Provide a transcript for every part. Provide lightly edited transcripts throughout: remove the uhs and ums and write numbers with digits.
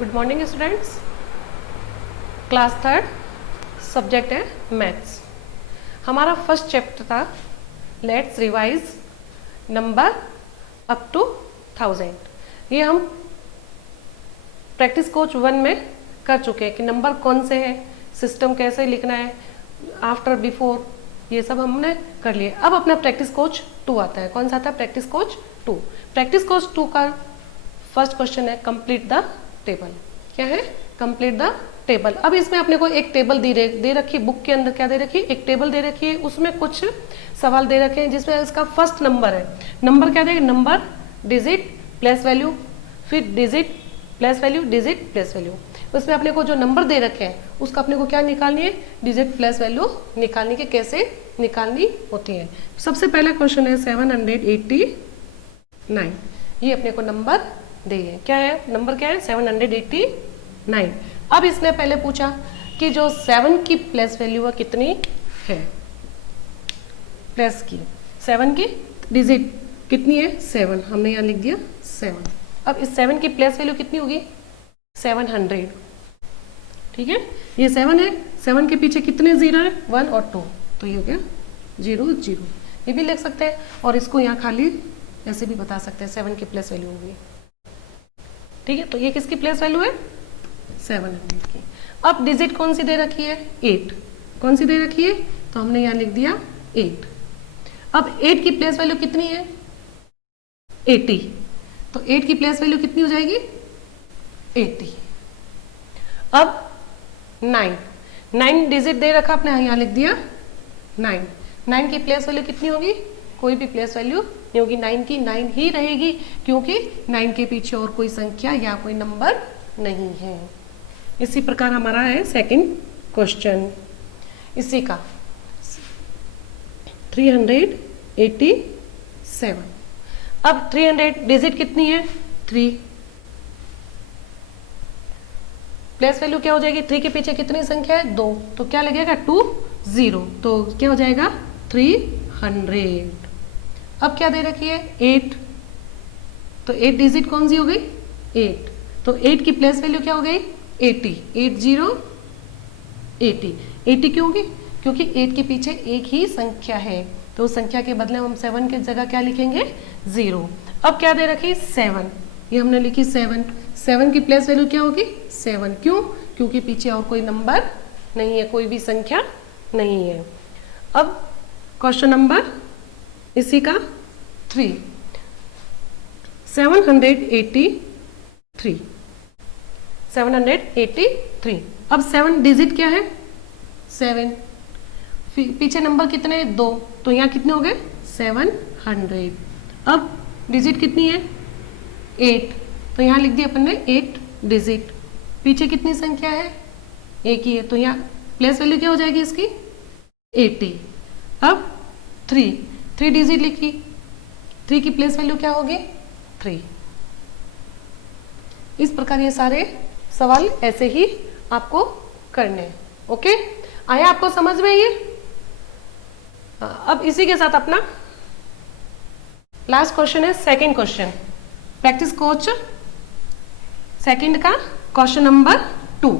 Good morning students. Class third, subject है maths. हमारा first chapter था let's revise number up to 1000। ये हम प्रैक्टिस कोच 1 में कर चुके हैं कि नंबर कौन से हैं, सिस्टम कैसे लिखना है, आफ्टर बिफोर, ये सब हमने कर लिए। अब अपना प्रैक्टिस कोच 2 आता है। कौन सा आता है? Practice coach 2। प्रैक्टिस कोच 2 का फर्स्ट क्वेश्चन है कंप्लीट द टेबल। क्या है? Complete the table. अब इसमें अपने को एक टेबल दे रखी, बुक के अंदर क्या दे रखी है? एक टेबल दे रखी है, उसमें कुछ सवाल दे रखे हैं जिसमें इसका फर्स्ट नंबर है। नंबर क्या देगा? नंबर, डिजिट, प्लेस वैल्यू, फिर digit, place value, digit, place value. उसमें अपने को जो नंबर दे रखे हैं उसका अपने को क्या निकालनी है? डिजिट प्लस वैल्यू निकालनी के कैसे निकालनी होती है। सबसे पहला क्वेश्चन है 789। ये अपने को नंबर दिए। क्या है नंबर? क्या है? 789। अब इसने पहले पूछा कि जो 7 की प्लेस वैल्यू है कितनी है? प्लस की 7 की डिजिट कितनी है? 7। हमने यहाँ लिख दिया 7। अब इस 7 की प्लेस वैल्यू कितनी होगी? 700। ठीक है, ये 7 है। 7 के पीछे कितने जीरो है? 1 और 2, तो ये हो गया 0 0। ये भी लिख सकते हैं और इसको यहाँ खाली ऐसे भी बता सकते हैं 7 की प्लेस वैल्यू होगी। ठीक है, तो ये किसकी प्लेस वैल्यू है? 700 की। अब डिजिट कौन सी दे रखी है? 8। कौन सी दे रखी है? तो हमने यहाँ लिख दिया 8। अब 8 की प्लेस वैल्यू कितनी है? 80। तो 8 की प्लेस वैल्यू कितनी हो जाएगी? 80। अब 9 डिजिट दे रखा आपने, यहाँ लिख दिया 9 की प्लेस वैल्यू कितनी होगी? कोई भी प्लेस वैल्यू नहीं होगी, 9 की 9 ही रहेगी, क्योंकि 9 के पीछे और कोई संख्या या कोई नंबर नहीं है। इसी प्रकार हमारा है सेकंड क्वेश्चन, इसी का 387। अब 300 डिजिट कितनी है? 3। प्लेस वैल्यू क्या हो जाएगी? 3 के पीछे कितनी संख्या है? 2, तो क्या लगेगा? 2 0, तो क्या हो जाएगा? 300। अब क्या दे रखी है? 8। तो 8 डिजिट कौन सी हो गई? 8। तो 8 की प्लेस वैल्यू क्या हो गई? 80। 80 80। 80 क्यों होगी? क्योंकि 8 के पीछे एक ही संख्या है, तो उस संख्या के बदले हम 7 की जगह क्या लिखेंगे? 0। अब क्या दे रखी? 7। ये हमने लिखी 7। 7 की प्लेस वैल्यू क्या होगी? 7। क्यों? क्योंकि पीछे और कोई नंबर नहीं है, कोई भी संख्या नहीं है। अब क्वेश्चन नंबर इसी का 3, 783। 783। अब 7 डिजिट क्या है? 7। पीछे नंबर कितने हैं? 2, तो यहाँ कितने हो गए? 700। अब डिजिट कितनी है? 8, तो यहाँ लिख दिया अपन ने 8 डिजिट। पीछे कितनी संख्या है? एक ही है, तो यहाँ प्लेस वैल्यू क्या हो जाएगी इसकी? 80। अब 3 डिजिट लिखी, 3 की प्लेस वैल्यू क्या होगी? 3। इस प्रकार ये सारे सवाल ऐसे ही आपको करने हैं। ओके, आया आपको समझ में ये? अब इसी के साथ अपना लास्ट क्वेश्चन है second question, practice coach second का question number 2।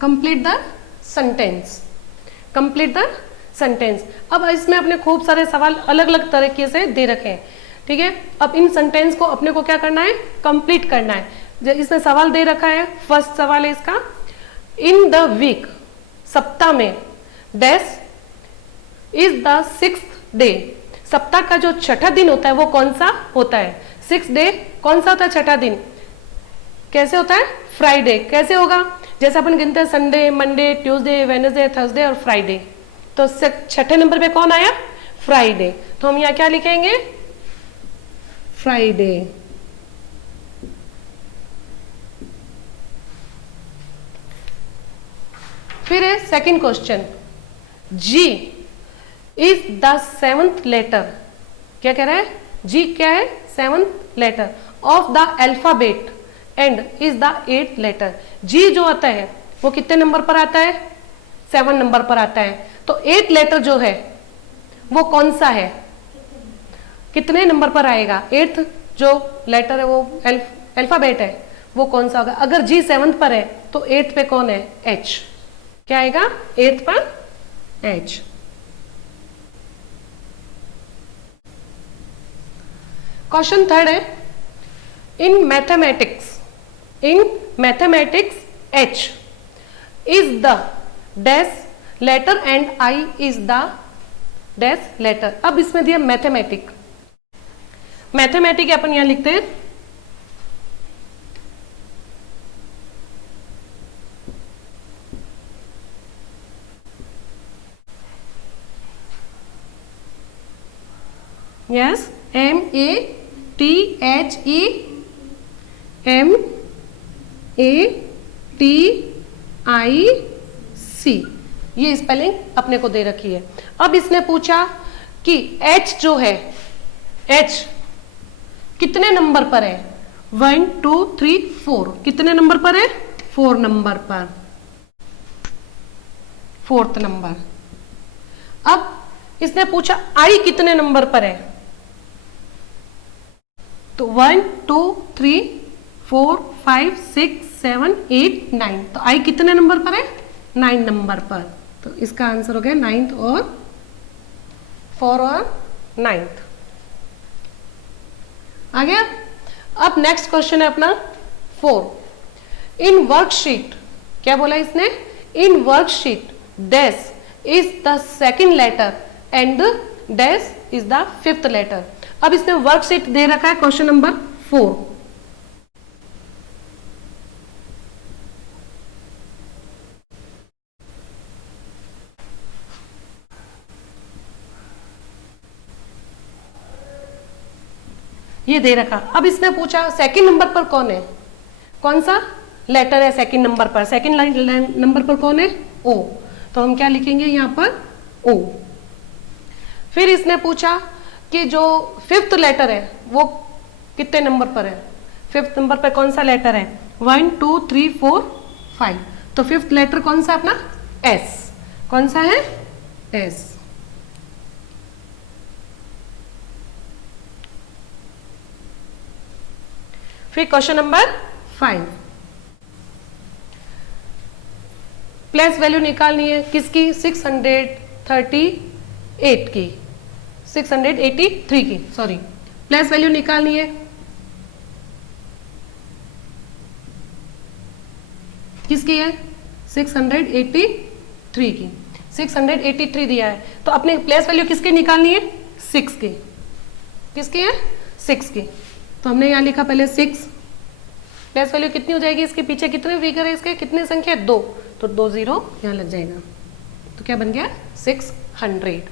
Complete the sentence. Complete the sentence. अब इसमें अपने खूब सारे सवाल अलग अलग तरीके से दे रखे हैं। ठीक है, अब इन सेंटेंस को अपने को क्या करना है? कंप्लीट करना है। इसमें सवाल दे रखा है, फर्स्ट सवाल है इसका, इन द वीक, सप्ताह में, dash is the 6th day. सप्ताह का जो छठा दिन होता है वो कौन सा होता है? 6th डे कौन सा होता है? छठा दिन कैसे होता है? फ्राइडे। कैसे होगा? जैसे अपन गिनते हैं Sunday, Monday, Tuesday, Wednesday, Thursday और फ्राइडे, तो छठे नंबर पे कौन आया? फ्राइडे। तो हम यहाँ क्या लिखेंगे? फ्राइडे। फिर है second question, G is the seventh letter, क्या कह रहा है, जी क्या है, seventh letter of the alphabet and is the eighth letter. G जो आता है वो कितने नंबर पर आता है, 7 नंबर पर आता है। तो 8 लेटर जो है वो कौन सा है, कितने नंबर पर आएगा, 8th जो लेटर है वो अल्फाबेट है वो कौन सा होगा। अगर जी 7th पर है तो 8th पे कौन है, एच, क्या आएगा 8th पर एच। क्वेश्चन थर्ड है, in mathematics H is the dash letter and I is the dash letter. अब इसमें दिया मैथमेटिक अपन यहां लिखते हैं, यस METHEMATIC, ये स्पेलिंग अपने को दे रखी है। अब इसने पूछा कि H जो है, H कितने नंबर पर है, 1 2 3 4, कितने नंबर पर है, 4 नंबर पर, 4th नंबर। अब इसने पूछा I कितने नंबर पर है, तो 1 2 3 4 5 6 7 8 9, तो I कितने नंबर पर है, 9 नंबर पर। तो इसका आंसर हो गया 9th और 4 और 9th आ गया। अब नेक्स्ट क्वेश्चन है अपना 4, इन वर्कशीट, क्या बोला इसने, in worksheet dash is the second letter and dash is the 5th letter. अब इसने वर्कशीट दे रखा है क्वेश्चन नंबर 4, ये दे रखा। अब इसने पूछा सेकंड नंबर पर कौन है, कौन सा लेटर है सेकंड नंबर पर, सेकंड नंबर पर कौन है, ओ, तो हम क्या लिखेंगे यहां पर ओ। फिर इसने पूछा कि जो 5th लेटर है वो कितने नंबर पर है, 5th नंबर पर कौन सा लेटर है, 1 2 3 4 5, तो 5th लेटर कौन सा अपना, एस, कौन सा है, एस। फिर क्वेश्चन नंबर 5, प्लेस वैल्यू निकालनी है किसकी, 638 की, 683 की, सॉरी, प्लेस वैल्यू निकालनी है किसकी है, 683 की, 683 दिया है तो अपने प्लेस वैल्यू किसकी निकालनी है, 6 की, किसकी है, 6 की। तो हमने यहां लिखा पहले 6, प्लेस वैल्यू कितनी हो जाएगी, इसके पीछे कितने फिगर है, इसके कितने संख्या है, 2, तो 2 0 यहां लग जाएगा, तो क्या बन गया 600।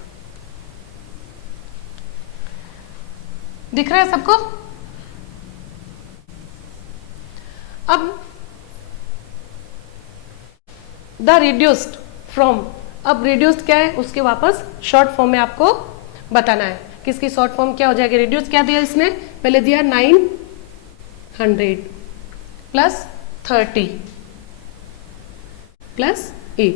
दिख रहा है सबको। अब द रिड्यूस्ड फ्रॉम, अब रिड्यूस्ड क्या है उसके वापस शॉर्ट फॉर्म में आपको बताना है, किसकी शॉर्ट फॉर्म क्या हो जाएगी, रिड्यूस क्या दिया इसने, पहले दिया 900 प्लस 30 प्लस 8,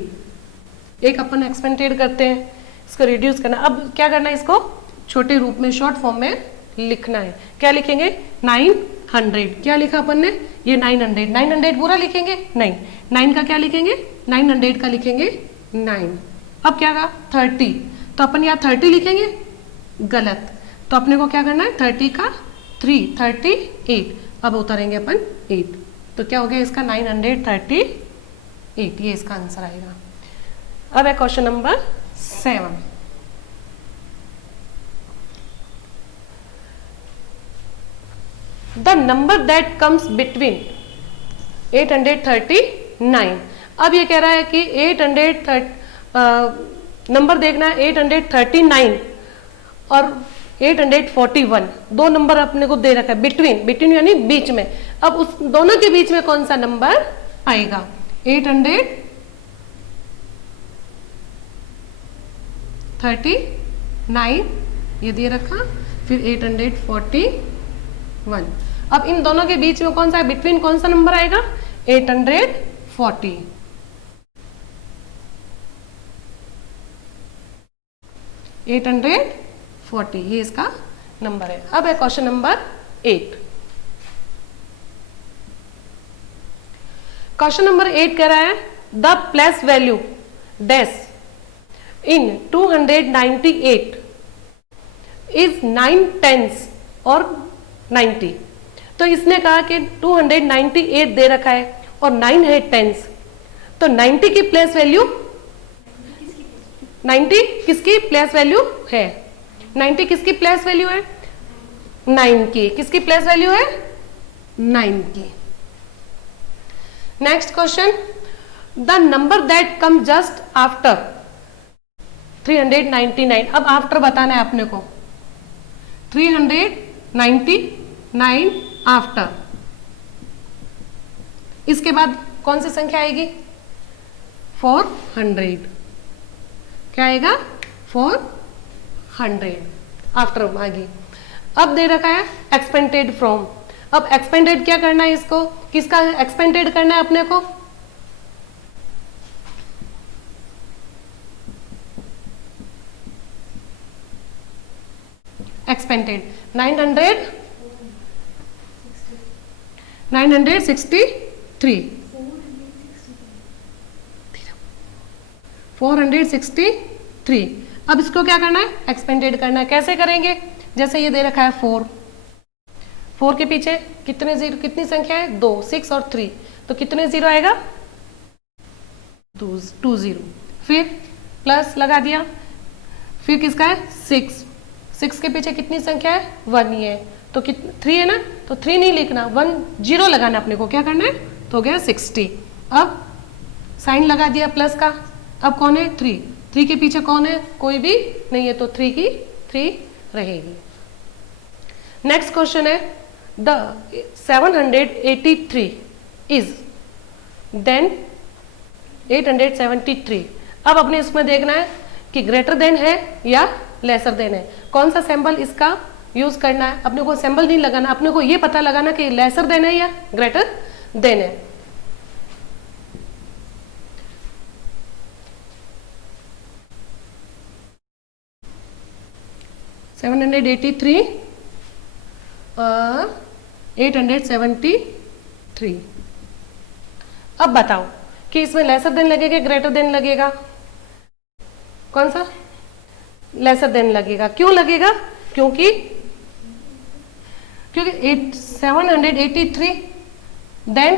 एक अपन एक्सपेंटेड करते हैं, इसको रिड्यूस करना। अब क्या करना है, इसको छोटे रूप में शॉर्ट फॉर्म में लिखना है, क्या लिखेंगे 900, क्या लिखा अपन ने, ये 900, 900 पूरा लिखेंगे नहीं, 9 का क्या लिखेंगे, 900 का लिखेंगे 9। अब क्या कहा 30, तो अपन यहाँ 30 लिखेंगे, गलत, तो अपने को क्या करना है 30 का 3, 38, अब उतारेंगे अपन 8, तो क्या हो गया इसका 938, ये इसका आंसर आएगा। अब है question number 7, the number that comes between 839, अब ये कह रहा है कि 830 नंबर देखना है 839 और 841, दो नंबर अपने को दे रखा है बिटवीन यानी बीच में। अब उस दोनों के बीच में कौन सा नंबर आएगा, 839 9 ये दे रखा, फिर 841। अब इन दोनों के बीच में कौन सा है, बिटवीन कौन सा नंबर आएगा, 840। 840 ये इसका नंबर है। अब है क्वेश्चन नंबर 8। क्वेश्चन नंबर 8 कह रहा है the place value dash in 298 is 9 tens और 90। तो इसने कहा कि 298 दे रखा है और 9 है टेंस, तो 90 की प्लेस वैल्यू, 90 किसकी प्लेस वैल्यू है, 90 किसकी प्लेस वैल्यू है, 9 की। किसकी प्लेस वैल्यू है, 9 की। Next question, the number that come just after 399। अब आफ्टर बताना है अपने को, 399 आफ्टर, इसके बाद कौन सी संख्या आएगी, 400। क्या आएगा, 400 आफ्टर आएगी। अब दे रखा है एक्सपेंडेड फ्रॉम। अब एक्सपेंडेड क्या करना है, इसको किसका एक्सपेंडेड करना है अपने को, एक्सपेंडेड 963 463। अब इसको क्या करना है, एक्सपेंडेड करना है। कैसे करेंगे, जैसे ये दे रखा है 4 के पीछे कितने जीरो, कितनी संख्या है, 2, 6 और 3, तो कितने जीरो आएगा, 2 जीरो। फिर प्लस लगा दिया, फिर किसका है 6 के पीछे कितनी संख्या है, 1 ही है, तो 3 है ना, तो 3 नहीं लिखना, 1 0 लगाना अपने को। क्या करना है, तो हो गया 60। अब साइन लगा दिया प्लस का। अब कौन है, 3 के पीछे कौन है, कोई भी नहीं है, तो 3 की 3 रहेगी। नेक्स्ट क्वेश्चन है द 783 इज देन 873। अब अपने इसमें देखना है कि ग्रेटर देन है या लेसर देन है। कौन सा सिंबल इसका यूज करना है, अपने को सिंबल नहीं लगाना, अपने को ये पता लगाना कि लेसर देन है या ग्रेटर देन है। $783 873। अब बताओ कि इसमें लेसर देन लगेगा ग्रेटर देन लगेगा, कौन सा, लेसर देन लगेगा। क्यों लगेगा, क्योंकि 783 देन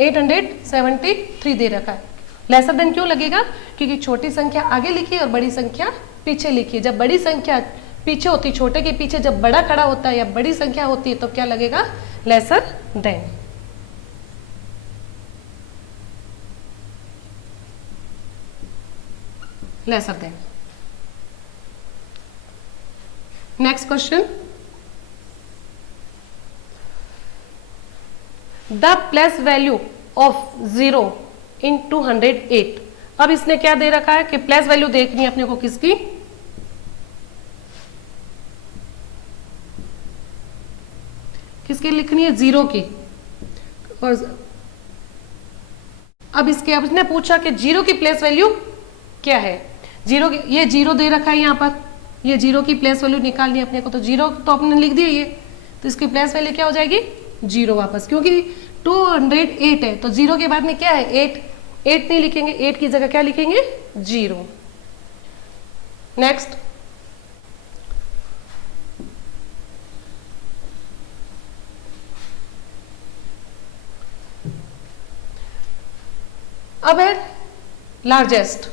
873 दे रखा है। लेसर देन क्यों लगेगा, क्योंकि छोटी संख्या आगे लिखी और बड़ी संख्या पीछे लिखी। जब बड़ी संख्या पीछे होती, छोटे के पीछे जब बड़ा खड़ा होता है या बड़ी संख्या होती है, तो क्या लगेगा, lesser than. Lesser than. Next question, the place value of 0 इन 208। अब इसने क्या दे रखा है कि प्लेस वैल्यू देखनी है अपने को, किसकी, किसकी लिखनी है, 0 की। और अब इसने पूछा कि 0 की प्लेस वैल्यू क्या है, 0 की, ये 0 दे रखा है यहाँ पर, ये 0 की प्लेस वैल्यू निकालनी है अपने को, तो 0 तो आपने लिख दिया ये, तो इसकी प्लेस वैल्यू क्या हो जाएगी, 0 वापस, क्योंकि 208 है, तो 0 के बाद में क्या है, 8 नहीं लिखेंगे, 8 की जगह क्या लिखेंगे, 0। नेक्स्ट, अब है लार्जेस्ट,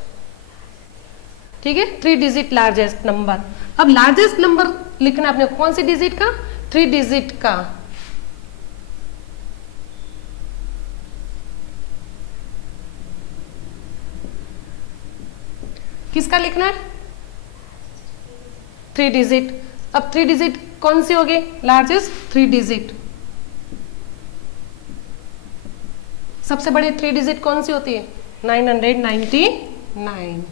ठीक है, 3 डिजिट लार्जेस्ट नंबर। अब लार्जेस्ट नंबर लिखना अपने कौन सी डिजिट का, 3 डिजिट का। किसका लिखना है, 3 डिजिट। अब 3 डिजिट कौन सी होगी, लार्जेस्ट 3 डिजिट। सबसे बड़ी 3 डिजिट कौन सी होती है, 999।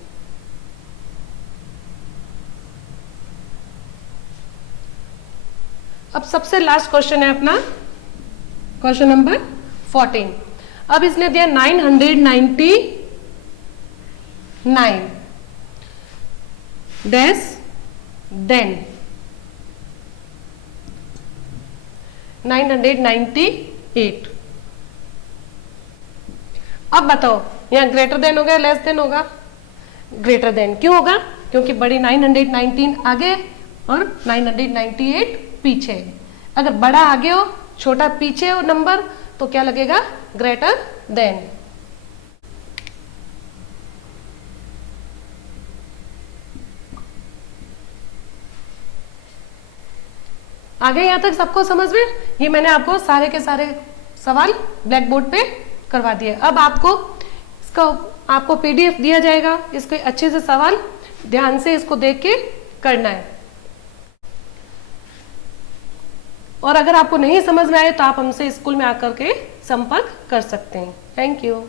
अब सबसे लास्ट क्वेश्चन है अपना क्वेश्चन नंबर 14। अब इसने दिया 999 डैश देन 998। अब बताओ यहाँ ग्रेटर देन होगा या लेस देन होगा? Greater than. क्यों होगा? क्योंकि बड़ी 919 आगे और 998 पीछे। अगर बड़ा आगे हो छोटा पीछे हो नंबर तो क्या लगेगा? Greater than. आगे यहां तक सबको समझ में? ये मैंने आपको सारे के सारे सवाल ब्लैक बोर्ड पे करवा दिए। अब आपको पीडीएफ दिया जाएगा, इसके अच्छे से सवाल ध्यान से इसको देख के करना है। और अगर आपको नहीं समझ में आए तो आप हमसे स्कूल में आकर के संपर्क कर सकते हैं। Thank you.